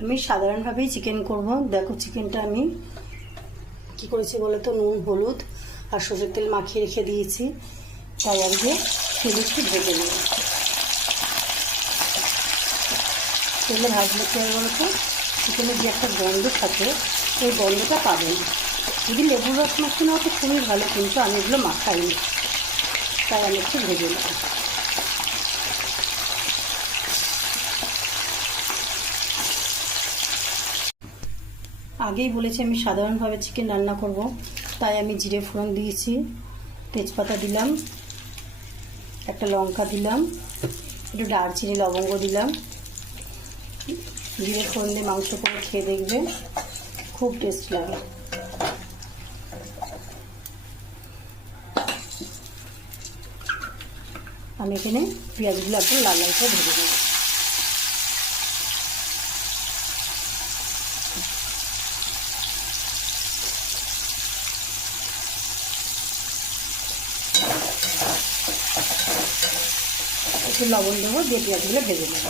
আমি সাধারণভাবেই চিকেন করব। দেখো চিকেনটা আমি কি করেছি বলো তো, নুন হলুদ আর সরষের তেল মাখিয়ে রেখে দিয়েছি। তাই আজকে তেলে একটু ভেজে নেব। তেলে ভাজলে কী হবে বলো তো, চিকেনের যে একটা গন্ধ থাকে ওই গন্ধটা পাবে না। যদি লেবুর রস মাখিয়ে নেওয়া তো খুবই ভালো, কিন্তু আমি এগুলো মাখাইনি, তাই আমি একটু ভেজে নেব। আগেই বলেছি আমি সাধারণভাবে চিকেন রান্না করব, তাই আমি জিরে ফোড়ন দিয়েছি, তেজপাতা দিলাম, একটা লঙ্কা দিলাম, একটু দারচিনি লবঙ্গ দিলাম। জিরে ফোড়ন দিয়ে মাংস করে খেয়ে দেখবে, খুব টেস্ট লাগে। আমি এখানে পেঁয়াজগুলো একদম লাল লাল করে ভেজে নেব। একটু লবণ দেবো, দিয়ে পেঁয়াজগুলো ভেজে নেব।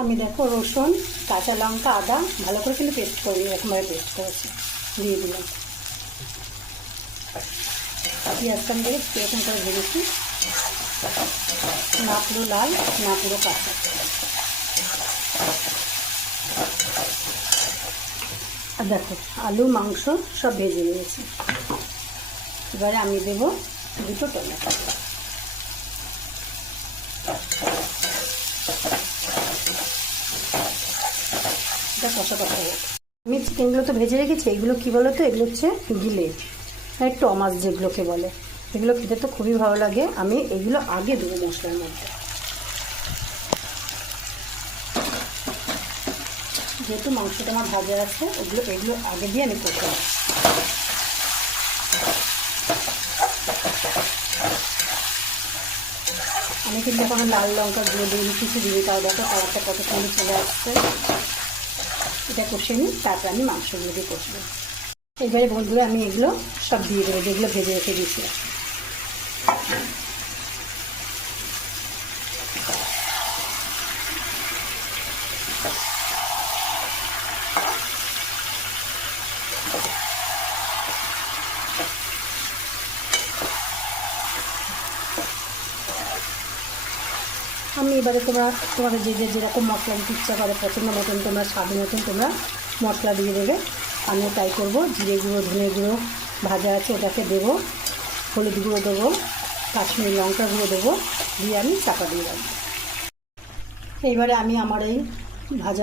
আমি দেখো রসুন, কাঁচা লঙ্কা, আদা ভালো করে কিন্তু পেস্ট করি, এরকমভাবে পেস্ট করেছি, দিয়ে দিলাম। পেঁয়াজটা আমি এরকম করে ভেজেছি, না পুরো লাল না পুরো কাঁচা। আর দেখো আলু মাংস সব ভেজে নিয়েছি। এবারে আমি দেবো দুটো টমেটো। এটা কষা কষা হোক। আমি চিকেনগুলো তো ভেজে রেখেছি, এগুলো কী বলো তো, এগুলো হচ্ছে গিলে টমাস যেগুলোকে বলে, এগুলো খেতে তো খুবই ভালো লাগে। আমি এগুলো আগে দেবো মশলার মধ্যে, যেহেতু মাংসটা আমার ভাজা আছে, এগুলো আগে দিয়ে আমি করতে পারি। আমি কিন্তু এখন লাল লঙ্কা গুঁড়ো দিয়ে কিছু দিবি, তাও দেখো কালারটা কত সুন্দর চলে আসছে। এটা কষে নিই, তারপর আমি মাংসগুলো দিয়ে কষবো। এবারে বন্ধুরা আমি এগুলো সব দিয়ে দেবো, যেগুলো ভেজে রেখে দিয়েছিলাম। আমি এবারে তোমাদের যে যেরকম মশলা দিতে ইচ্ছা করে, পছন্দ মতন তোমরা স্বাদ মতন তোমরা মশলা দিয়ে দেবে। আমিও তাই করবো। জিরে গুঁড়ো, ধনে গুঁড়ো ভাজা আছে ওটাকে দেবো, হলুদ গুঁড়ো দেবো, কাশ্মীরি লঙ্কা গুঁড়ো দেবো, দিয়ে আমি চাপা দিয়ে রাখবো। এইবারে আমি আমার এই ভাজা